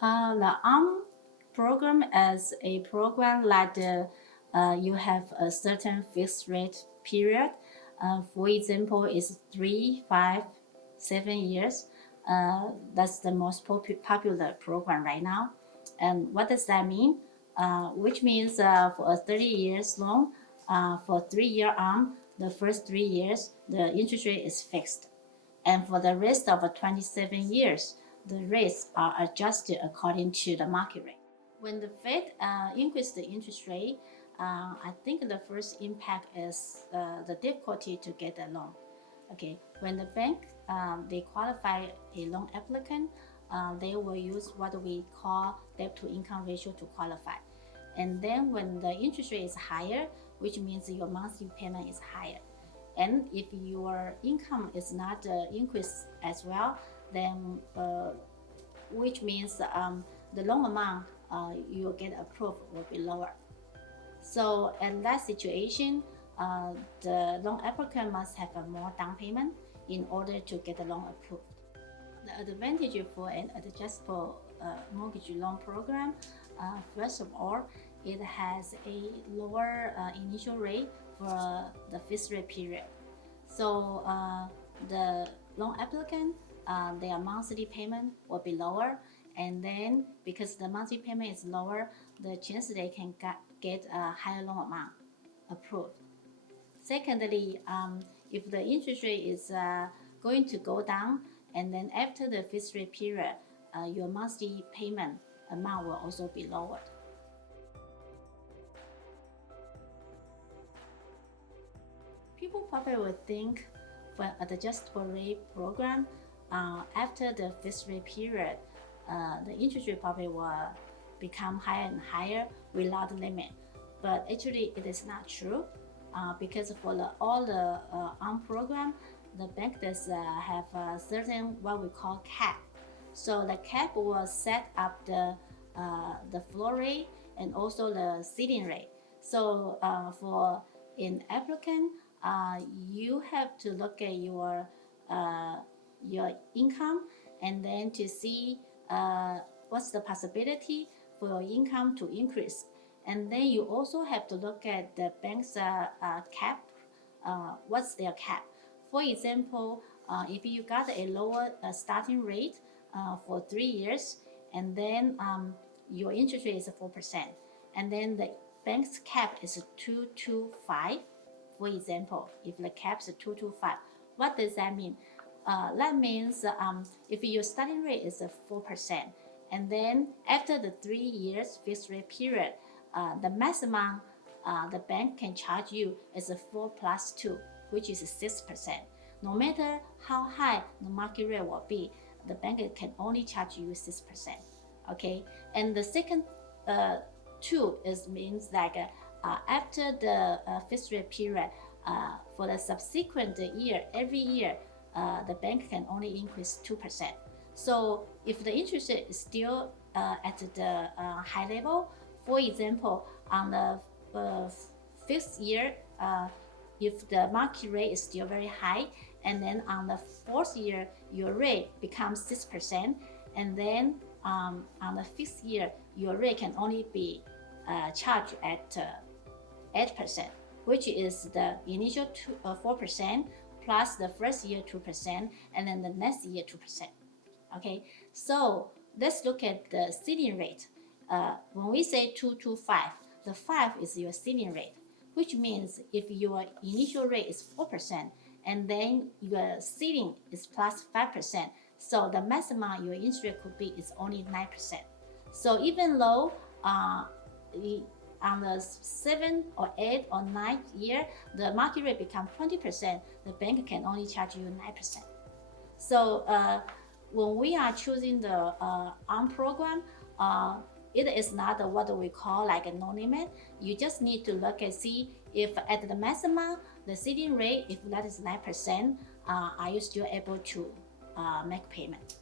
The program is a program that you have a certain fixed rate period. For example, it's 3, 5, 7 years. That's the most popular program right now. And what does that mean? Which means for a 30 years loan, for 3-year the first 3 years, the interest rate is fixed. And for the rest of 27 years, the rates are adjusted according to the market rate. When the Fed increased the interest rate, I think the first impact is the difficulty to get a loan. Okay, when the bank they qualify a loan applicant, they will use what we call debt to income ratio to qualify. And then when the interest rate is higher, which means your monthly payment is higher. And if your income is not increased as well, then which means the loan amount you get approved will be lower. So in that situation, the loan applicant must have a more down payment in order to get the loan approved. The advantage for an adjustable mortgage loan program, first of all, it has a lower initial rate for the fixed rate period. So the loan applicant, their monthly payment will be lower, and then because the monthly payment is lower, the chance they can get a higher loan amount approved. Secondly, if the interest rate is going to go down, and then after the fixed rate period, your monthly payment amount will also be lowered. People probably would think for an adjustable rate program, after the fixed rate period, the interest rate probably will become higher and higher without limit. But actually, it is not true, because for all the program, the bank does have a certain what we call cap. So the cap will set up the floor rate and also the ceiling rate. So for an applicant, you have to look at your income and then to see what's the possibility for your income to increase. And then you also have to look at the bank's cap. What's their cap? For example, if you got a lower starting rate for 3 years, and then your interest rate is 4%, and then the bank's cap is 225. For example, if the cap is 225, what does that mean? That means if your starting rate is 4%, and then after the 3 years fixed rate period, the maximum the bank can charge you is 4 plus 2, which is 6%. No matter how high the market rate will be, the bank can only charge you 6%. Okay, and the second 2 means like after the fixed rate period, for the subsequent year, every year, the bank can only increase 2%. So if the interest rate is still at the high level, for example, on the fifth year, if the market rate is still very high, and then on the 4th year, your rate becomes 6%, and then on the 5th year, your rate can only be charged at 8%, which is the initial 4% plus the first year 2%, and then the next year 2%. Okay, so let's look at the ceiling rate. When we say 225, the 5 is your ceiling rate, which means if your initial rate is 4%, and then your ceiling is plus 5%, so the maximum your interest rate could be is only 9%. So even though on the 7th or 8th or 9th year, the market rate becomes 20%, the bank can only charge you 9%. So when we are choosing the ARM program, it is not what we call like a no limit. You just need to look and see if at the maximum, the ceiling rate, if that is 9%, are you still able to make payment?